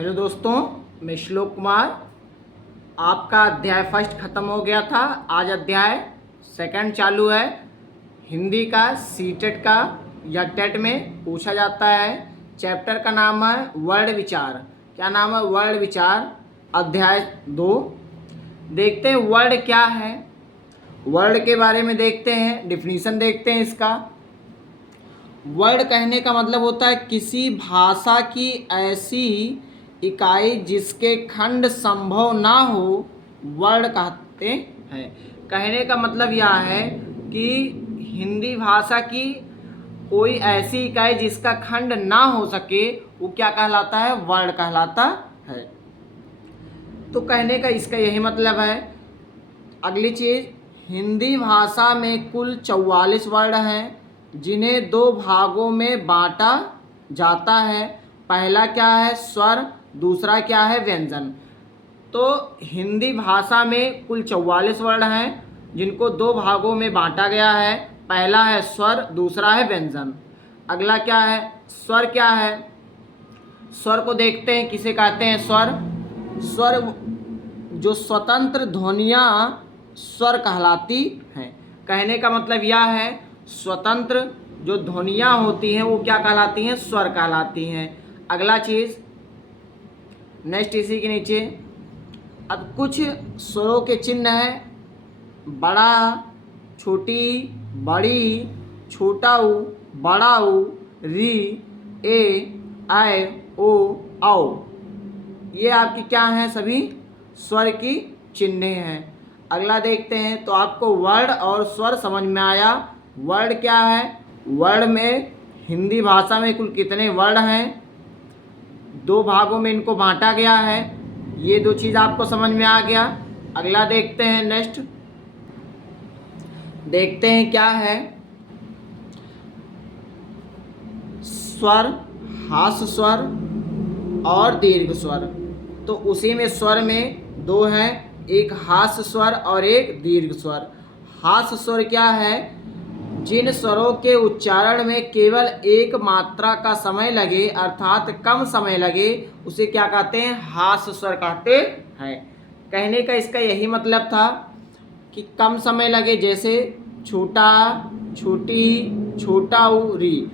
Hello दोस्तों, मैं श्लोक कुमार। आपका अध्याय फर्स्ट खत्म हो गया था। आज अध्याय सेकंड चालू है। हिंदी का सीटेट का या टेट में पूछा जाता है। चैप्टर का नाम है वर्ड विचार। क्या नाम है? वर्ड विचार। अध्याय 2। देखते हैं वर्ड क्या है। वर्ड के बारे में देखते हैं, डिफिनीशन देखते हैं इसका। वर्ड कहने का मतलब होता है किसी भाषा की ऐसी इकाई जिसके खंड संभव ना हो, वर्ड कहते हैं। कहने का मतलब यह है कि हिंदी भाषा की कोई ऐसी इकाई जिसका खंड ना हो सके, वो क्या कहलाता है? वर्ड कहलाता है। तो कहने का इसका यही मतलब है। अगली चीज़, हिंदी भाषा में कुल 44 वर्ड हैं जिन्हें दो भागों में बांटा जाता है। पहला क्या है? स्वर। दूसरा क्या है? व्यंजन। तो हिंदी भाषा में कुल 44 वर्ड हैं जिनको दो भागों में बांटा गया है। पहला है स्वर, दूसरा है व्यंजन। अगला क्या है? स्वर क्या है? स्वर को देखते हैं, किसे कहते हैं स्वर? स्वर जो स्वतंत्र ध्वनियाँ स्वर कहलाती हैं। कहने का मतलब यह है स्वतंत्र जो ध्वनियाँ होती हैं वो क्या कहलाती हैं? स्वर कहलाती हैं। अगला चीज़, नेक्स्ट इसी के नीचे अब कुछ स्वरों के चिन्ह हैं। बड़ा, छोटी, बड़ी, छोटा ऊ, बड़ा ऊ, री, ए, आय, ओ, औ। ये आपकी क्या हैं? सभी स्वर की चिन्ह हैं। अगला देखते हैं। तो आपको वर्ड और स्वर समझ में आया। वर्ड क्या है? वर्ड में हिंदी भाषा में कुल कितने वर्ड हैं? दो भागों में इनको बांटा गया है। ये दो चीज़ आपको समझ में आ गया। अगला देखते हैं। नेक्स्ट देखते हैं क्या है। स्वर, हास्य स्वर और दीर्घ स्वर। तो उसी में स्वर में दो हैं, एक हास्य स्वर और एक दीर्घ स्वर। हास्य स्वर क्या है? जिन स्वरों के उच्चारण में केवल एक मात्रा का समय लगे, अर्थात कम समय लगे, उसे क्या कहते हैं? हास्य स्वर कहते हैं। कहने का इसका यही मतलब था कि कम समय लगे, जैसे छोटा, छोटी, छोटा ऊ, री।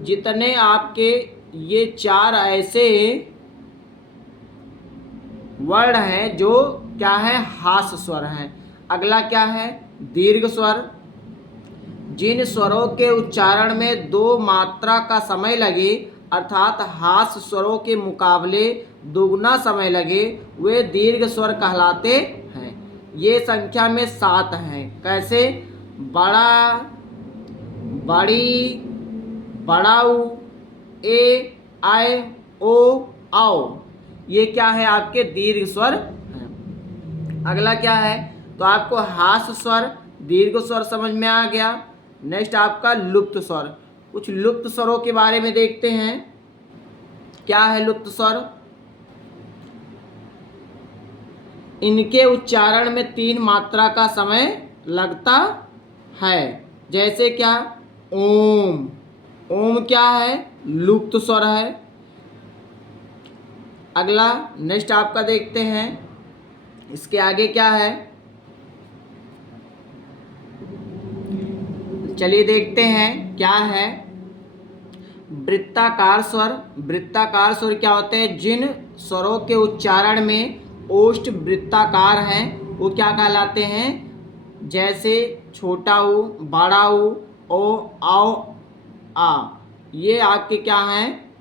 जितने आपके ये चार ऐसे वर्ड हैं जो क्या है? हास्य स्वर हैं। अगला क्या है? दीर्घ स्वर। जिन स्वरों के उच्चारण में दो मात्रा का समय लगे, अर्थात हास्य स्वरों के मुकाबले दोगुना समय लगे, वे दीर्घ स्वर कहलाते हैं। ये संख्या में 7 हैं। कैसे? बड़ा, बड़ी, बड़ाऊ, ए, आय, ओ, आओ। ये क्या है? आपके दीर्घ स्वर हैं। अगला क्या है? तो आपको हास्य स्वर, दीर्घ स्वर समझ में आ गया। नेक्स्ट आपका लुप्त स्वर। कुछ लुप्त स्वरों के बारे में देखते हैं। क्या है लुप्त स्वर? इनके उच्चारण में 3 मात्रा का समय लगता है। जैसे क्या? ओम। ओम क्या है? लुप्त स्वर है। अगला नेक्स्ट आपका देखते हैं। इसके आगे क्या है? चलिए देखते हैं क्या है। वृत्ताकार स्वर। वृत्ताकार स्वर क्या होते हैं? जिन स्वरों के उच्चारण में ओष्ठ वृत्ताकार हैं वो क्या कहलाते हैं? जैसे छोटा ऊ, बड़ा ऊ, ओ, आओ, आ। ये आपके क्या हैं?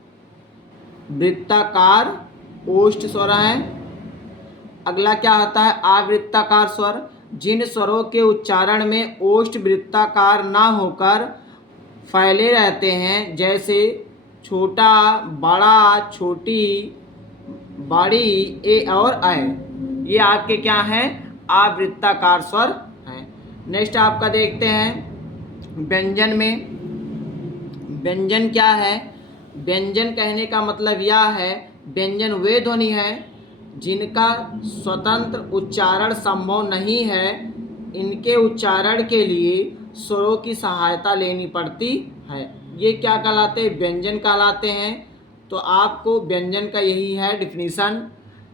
वृत्ताकार ओष्ठ स्वर हैं। अगला क्या आता है? आवृत्ताकार स्वर। जिन स्वरों के उच्चारण में ओष्ठ वृत्ताकार ना होकर फैले रहते हैं, जैसे छोटा, बड़ा, छोटी, बड़ी, ए और ऐ। ये आपके क्या हैं? आवृत्ताकार स्वर हैं। नेक्स्ट आपका देखते हैं व्यंजन में। व्यंजन क्या है? व्यंजन कहने का मतलब यह है, व्यंजन वे ध्वनि है जिनका स्वतंत्र उच्चारण संभव नहीं है। इनके उच्चारण के लिए स्वरों की सहायता लेनी पड़ती है। ये क्या कहलाते हैं? व्यंजन कहलाते हैं। तो आपको व्यंजन का यही है डिफिनीशन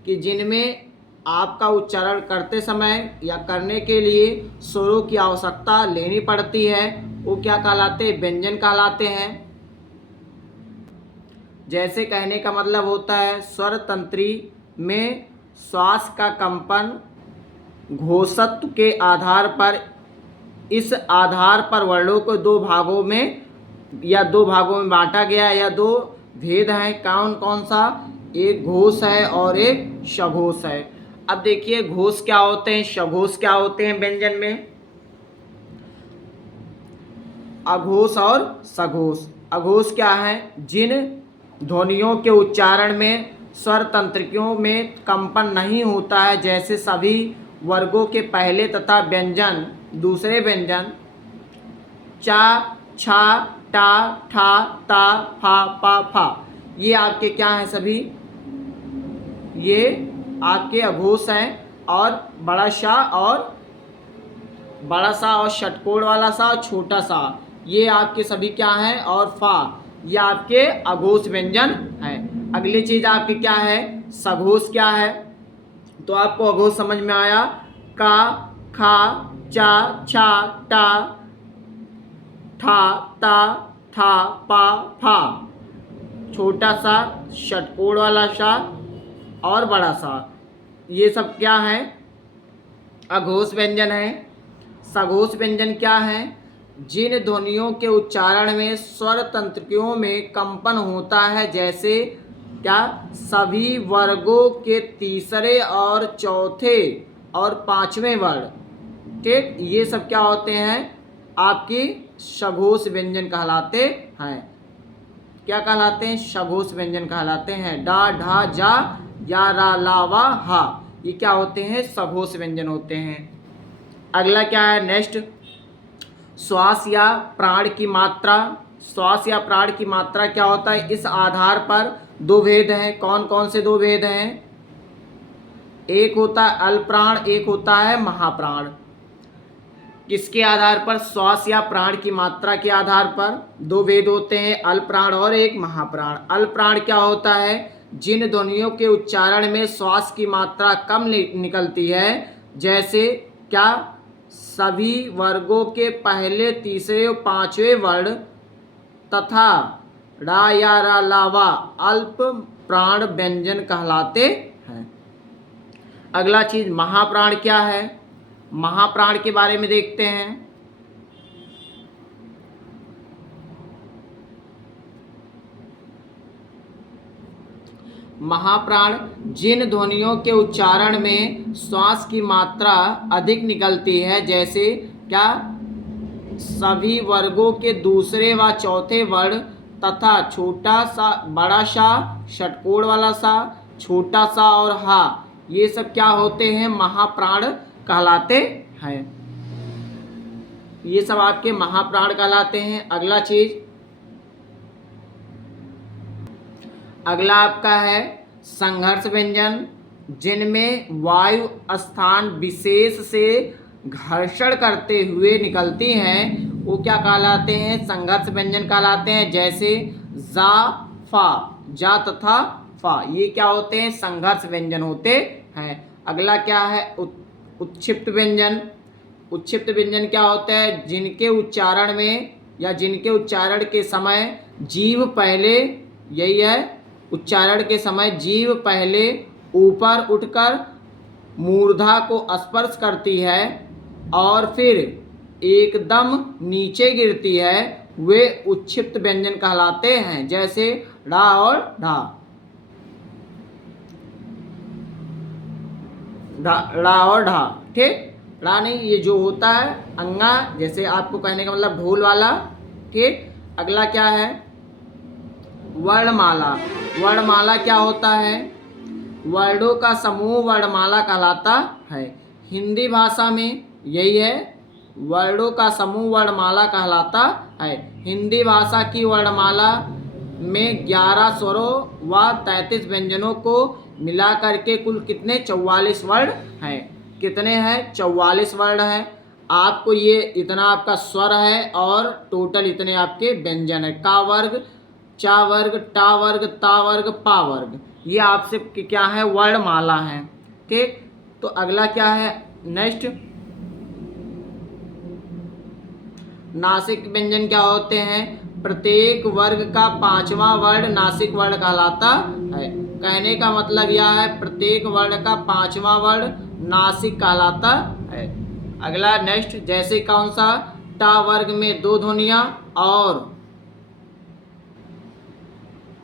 कि जिनमें आपका उच्चारण करते समय या करने के लिए स्वरों की आवश्यकता लेनी पड़ती है वो क्या कहलाते हैं, व्यंजन कहलाते हैं। जैसे कहने का मतलब होता है स्वर तंत्री में श्वास का कंपन घोषत्व के आधार पर, इस आधार पर वर्णों को दो भागों में बांटा गया है या दो भेद हैं। कौन कौन सा, एक घोष है और एक सघोष है। अब देखिए घोष क्या होते हैं, सघोष क्या होते हैं व्यंजन में। अघोष और सघोष। अघोष क्या है, जिन ध्वनियों के उच्चारण में स्वर तंत्रिकाओं में कंपन नहीं होता है, जैसे सभी वर्गों के पहले तथा व्यंजन दूसरे व्यंजन चा, छा, टा, ठा, ता, फा, पा, फा, ये आपके क्या हैं सभी, ये आपके अघोष हैं। और बड़ा सा और षटकोण वाला सा और छोटा सा, ये आपके सभी क्या हैं, और फा, ये आपके अघोष व्यंजन हैं। अगली चीज आपकी क्या है, सघोष क्या है। तो आपको अघोष समझ में आया, का, खा, चा, छा, टा, ठा, ता, था, पा, फा, छोटा सा, षटकोण वाला सा और बड़ा सा, ये सब क्या है, अघोष व्यंजन है। सघोष व्यंजन क्या है, जिन ध्वनियों के उच्चारण में स्वर तंत्रिकाओं में कंपन होता है, जैसे क्या, सभी वर्गों के तीसरे और चौथे और पांचवें वर्ण, ठीक, ये सब क्या होते हैं, आपकी सघोष व्यंजन कहलाते हैं। क्या कहलाते हैं, सघोष व्यंजन कहलाते हैं। डा, ढा, जा, या, रा, ला, वा, हा, ये क्या होते हैं, सघोष व्यंजन होते हैं। अगला क्या है, नेक्स्ट, श्वास या प्राण की मात्रा। श्वास या प्राण की मात्रा क्या होता है, इस आधार पर दो भेद हैं। कौन कौन से दो भेद हैं, एक होता है अल्पप्राण, एक होता है महाप्राण। किसके आधार पर, श्वास या प्राण की मात्रा के आधार पर दो भेद होते हैं, अल्पप्राण और एक महाप्राण। अल्पप्राण क्या होता है, जिन ध्वनियों के उच्चारण में श्वास की मात्रा कम निकलती है, जैसे क्या, सभी वर्गों के पहले तीसरे और पांचवें वर्ण तथा रा या रा ला वा अल्प प्राण व्यंजन कहलाते हैं। अगला चीज महाप्राण क्या है, महाप्राण के बारे में देखते हैं। महाप्राण जिन ध्वनियों के उच्चारण में श्वास की मात्रा अधिक निकलती है, जैसे क्या, सभी वर्गों के दूसरे व चौथे वर्ण तथा छोटा सा, बड़ा सा, षटकोण वाला सा, छोटा सा और हा, ये सब क्या होते हैं, महाप्राण कहलाते हैं। ये सब आपके महाप्राण कहलाते हैं। अगला चीज, अगला आपका है संघर्ष व्यंजन, जिनमें वायु स्थान विशेष से घर्षण करते हुए निकलती हैं, वो क्या कहलाते हैं, संघर्ष व्यंजन कहलाते हैं। जैसे जा, फा, जा तथा फा, ये क्या होते हैं, संघर्ष व्यंजन होते हैं। अगला क्या है, उत्क्षिप्त व्यंजन। उत्क्षिप्त व्यंजन क्या होता है, जिनके उच्चारण में या जिनके उच्चारण के समय जीभ पहले, यही है, उच्चारण के समय जीभ पहले ऊपर उठकर मूर्धा को स्पर्श करती है और फिर एकदम नीचे गिरती है, वे उत्क्षिप्त व्यंजन कहलाते हैं। जैसे ड़ा और ढा, ड़ा और ढा, ठीक, ड़ा नहीं, ये जो होता है अंगा, जैसे आपको कहने का मतलब ढोल वाला, ठीक। अगला क्या है, वर्णमाला। वर्णमाला क्या होता है, वर्णों का समूह वर्णमाला कहलाता है। हिंदी भाषा में यही है, वर्णों का समूह वर्णमाला कहलाता है। हिंदी भाषा की वर्णमाला में 11 स्वरों व 33 व्यंजनों को मिला करके कुल कितने, 44 वर्ण हैं। कितने हैं, 44 वर्ण हैं। आपको ये इतना आपका स्वर है और टोटल इतने आपके व्यंजन है। का वर्ग चा वर्ग, टा वर्ग, ता वर्ग, पा वर्ग। ये आपसे क्या है, वर्णमाला है। ठीक, तो अगला क्या है नेक्स्ट, नासिक व्यंजन क्या होते हैं, प्रत्येक वर्ग का पांचवा वर्ण नासिक वर्ण कहलाता है। कहने का मतलब यह है प्रत्येक वर्ण का पांचवा वर्ण नासिक कहलाता है। अगला नेक्स्ट, जैसे कौन सा, टा वर्ग में दो ध्वनियां और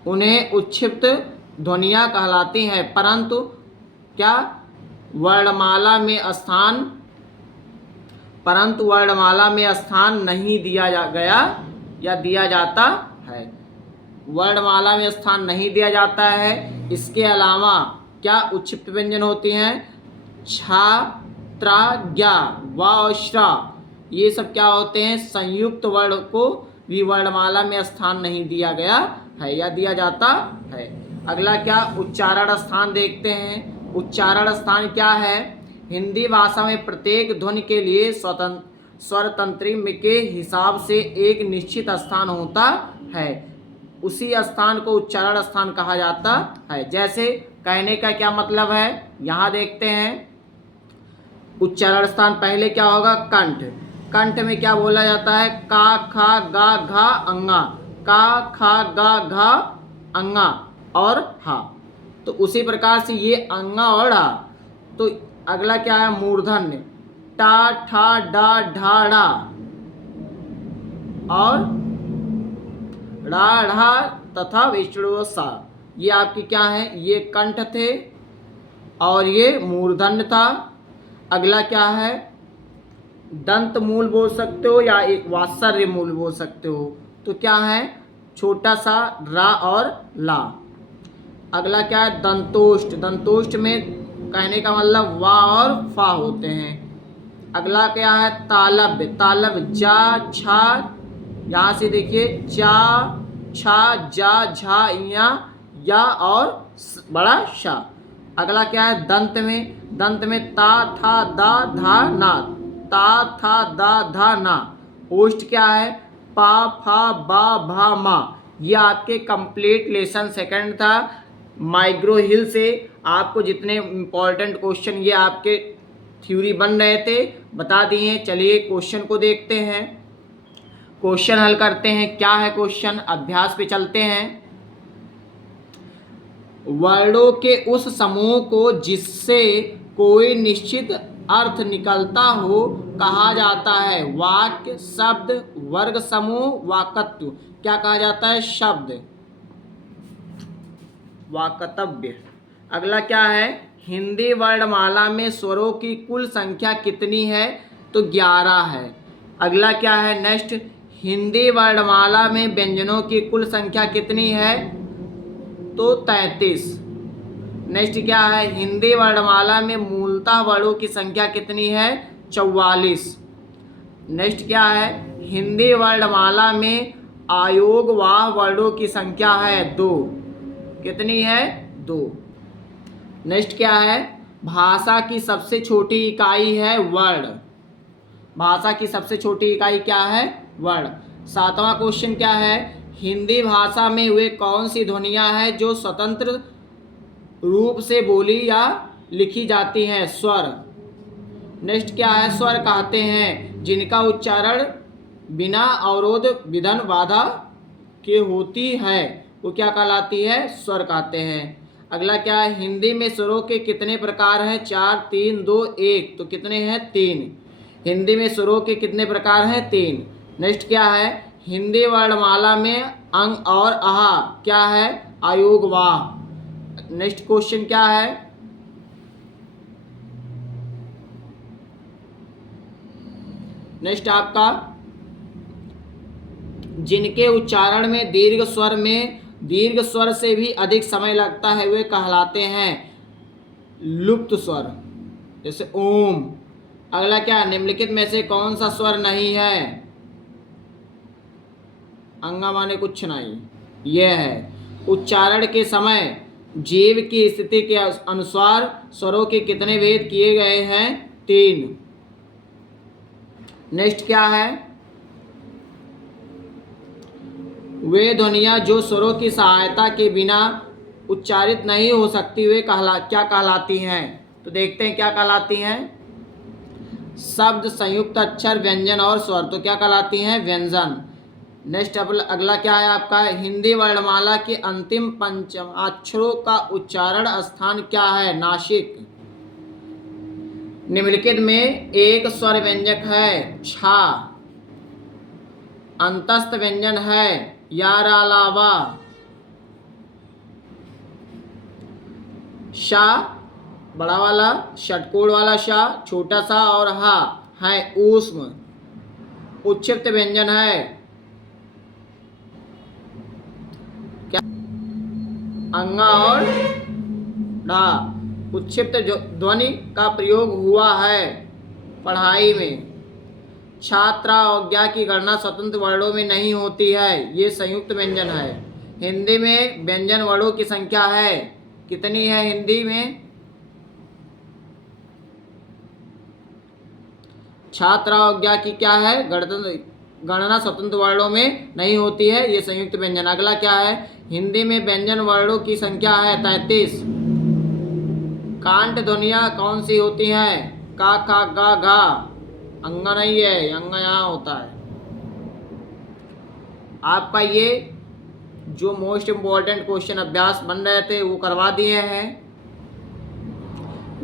उन्हें उच्छिप्त ध्वनियां कहलाती हैं, परंतु क्या वर्णमाला में स्थान नहीं दिया गया या दिया जाता है। वर्णमाला में स्थान नहीं दिया जाता है। इसके अलावा क्या उच्छिप्त व्यंजन होती हैं, छा, त्रा, ज्ञा, वा और श्रा, ये सब क्या होते हैं, संयुक्त वर्ण को भी वर्णमाला में स्थान नहीं दिया गया है या दिया जाता है। अगला क्या, उच्चारण स्थान देखते हैं। उच्चारण स्थान क्या है, हिंदी भाषा में प्रत्येक ध्वनि के लिए स्वर तंत्री के हिसाब से एक निश्चित स्थान होता है, उसी स्थान को उच्चारण स्थान कहा जाता है। जैसे कहने का क्या मतलब है, यहाँ देखते हैं उच्चारण स्थान पहले क्या होगा, कंठ। कंठ में क्या बोला जाता है, का, खा, गा, घा, अंगा, का, खा, गा, घा, अंगा और हा। तो उसी प्रकार से ये अंगा और हा। तो अगला क्या है, मूर्धन्य, टा, ठा, डा, ढा, ड़ा और ड़ा, ढा तथा विष्णु सा, ये आपकी क्या है, ये कंठ थे और ये मूर्धन्य था। अगला क्या है, दंत मूल बोल सकते हो या एक वात्सर्य मूल बोल सकते हो। तो क्या है, छोटा सा रा और ला। अगला क्या है, दंतोष्ठ। दंतोष्ठ में कहने का मतलब वा और फा होते हैं। अगला क्या है, तालव्य। तालव्य जा, छा, यहाँ से देखिए चा, छा, जा, झा, या और बड़ा शा। अगला क्या है, दंत में। दंत में ता, था, दा, धा, ना, ता, था, दा, धा, ना। ओष्ठ क्या है, पा, फा, बा, भा, मा। ये आपके कंप्लीट लेसन सेकंड था। माइग्रो हिल से आपको जितने इम्पोर्टेंट क्वेश्चन ये आपके थ्योरी बन रहे थे बता दिए। चलिए क्वेश्चन को देखते हैं, क्वेश्चन हल करते हैं। क्या है क्वेश्चन, अभ्यास पे चलते हैं। वर्णों के उस समूह को जिससे कोई निश्चित अर्थ निकलता हो कहा जाता है वाक्य, शब्द, वर्ग समूह, वाक्यत्व। क्या कहा जाता है, शब्द, वाक्यतव्य। अगला क्या है, हिंदी वर्णमाला में स्वरों की कुल संख्या कितनी है, तो 11 है। अगला क्या है नेक्स्ट, हिंदी वर्णमाला में व्यंजनों की कुल संख्या कितनी है, तो 33। नेक्स्ट क्या है, हिंदी वर्णमाला में मूलतः वर्णों की संख्या कितनी है, 44। नेक्स्ट क्या है, हिंदी वर्णमाला में आयोगवाह वर्णों की संख्या है 2। कितनी है, 2। नेक्स्ट क्या है, भाषा की सबसे छोटी इकाई है वर्ण। भाषा की सबसे छोटी इकाई क्या है, वर्ण। 7वां क्वेश्चन क्या है, हिंदी भाषा में वे कौन सी ध्वनियाँ हैं जो स्वतंत्र रूप से बोली या लिखी जाती हैं, स्वर। नेक्स्ट क्या है, स्वर कहते हैं जिनका उच्चारण बिना अवरोध विघ्न बाधा के होती है, वो क्या कहलाती है, स्वर कहते हैं। अगला क्या है, हिंदी में स्वरों के कितने प्रकार हैं, 4, 3, 2, 1। तो कितने हैं, 3। हिंदी में स्वरों के कितने प्रकार हैं, 3। नेक्स्ट क्या है, हिंदी वर्णमाला में अंग और आहा क्या है, आयोगवाह। नेक्स्ट क्वेश्चन क्या है, नेक्स्ट आपका जिनके उच्चारण में दीर्घ स्वर से भी अधिक समय लगता है वे कहलाते हैं लुप्त स्वर, जैसे ओम। अगला क्या, निम्नलिखित में से कौन सा स्वर नहीं है, अंगा माने कुछ नहीं, यह है। उच्चारण के समय जीव की स्थिति के अनुसार स्वरों के कितने भेद किए गए हैं, 3। नेक्स्ट क्या है, वे ध्वनियाँ जो स्वरों की सहायता के बिना उच्चारित नहीं हो सकती वे क्या कहलाती हैं? तो देखते हैं क्या कहलाती हैं। शब्द, संयुक्त अक्षर, व्यंजन और स्वर, तो क्या कहलाती हैं? व्यंजन। नेक्स्ट अगला क्या है आपका? हिंदी वर्णमाला के अंतिम पंचमाक्षरों का उच्चारण स्थान क्या है? नासिक। निम्नलिखित में एक स्वर व्यंजक है छा, अंतस्थ व्यंजन है यारालावा, शा बड़ा वाला, षटकोण वाला शा छोटा सा, और हा है ऊष्म उच्छिष्ट व्यंजन है क्या? अंगा और ढा। उच्छिष्ट ध्वनि का प्रयोग हुआ है पढ़ाई में। छात्र और ज्ञा की गणना स्वतंत्र वर्णों में नहीं होती है, ये संयुक्त व्यंजन है। हिंदी में व्यंजन वर्णों की संख्या है कितनी है? हिंदी में छात्र और ज्ञा की क्या है? गणना स्वतंत्र वर्णों में नहीं होती है, ये संयुक्त व्यंजन। अगला क्या है? हिंदी में व्यंजन वर्णों की संख्या है 33। कांट ध्वनियाँ कौन सी होती हैं? का, खा, गा, घा। अंगा नहीं है, अंगा यहाँ होता है। आपका ये जो मोस्ट इम्पोर्टेंट क्वेश्चन अभ्यास बन रहे थे वो करवा दिए हैं।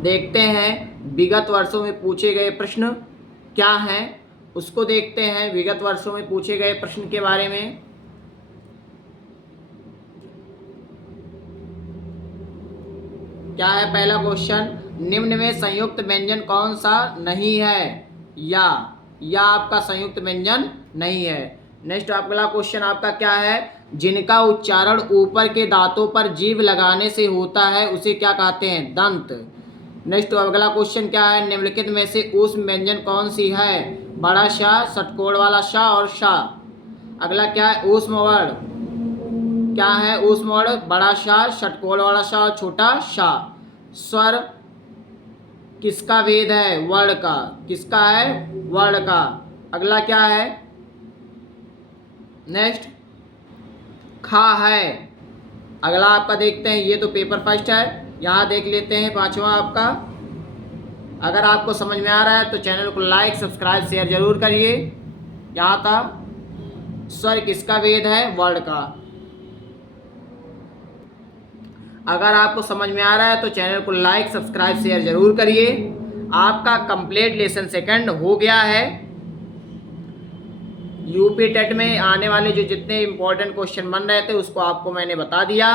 देखते हैं विगत वर्षों में पूछे गए प्रश्न क्या हैं, उसको देखते हैं। विगत वर्षों में पूछे गए प्रश्न के बारे में क्या है? पहला क्वेश्चन, निम्न में संयुक्त व्यंजन कौन सा नहीं है? या आपका संयुक्त व्यंजन नहीं है। नेक्स्ट अगला क्वेश्चन आपका क्या है? जिनका उच्चारण ऊपर के दांतों पर जीभ लगाने से होता है उसे क्या कहते हैं? दंत। नेक्स्ट अगला क्वेश्चन क्या है? निम्नलिखित में से ऊष्म व्यंजन कौन सी है? बड़ा शा, षटकोण वाला शा और शा। अगला क्या है? ऊष्म वर्ण क्या है? ऊष्म वर्ण बड़ा शा, षटकोण वाला शा और छोटा शा। स्वर किसका वेद है? वर्ण का। किसका है? वर्ण का। अगला क्या है? नेक्स्ट खा है। अगला आपका देखते हैं, ये तो पेपर फर्स्ट है, यहाँ देख लेते हैं पांचवा आपका। अगर आपको समझ में आ रहा है तो चैनल को लाइक, सब्सक्राइब, शेयर जरूर करिए। यहाँ था स्वर किसका वेद है? वर्ण का। अगर आपको समझ में आ रहा है तो चैनल को लाइक, सब्सक्राइब, शेयर जरूर करिए। आपका कंप्लीट लेसन सेकंड हो गया है। यूपी टेट में आने वाले जो जितने इम्पोर्टेंट क्वेश्चन बन रहे थे उसको आपको मैंने बता दिया।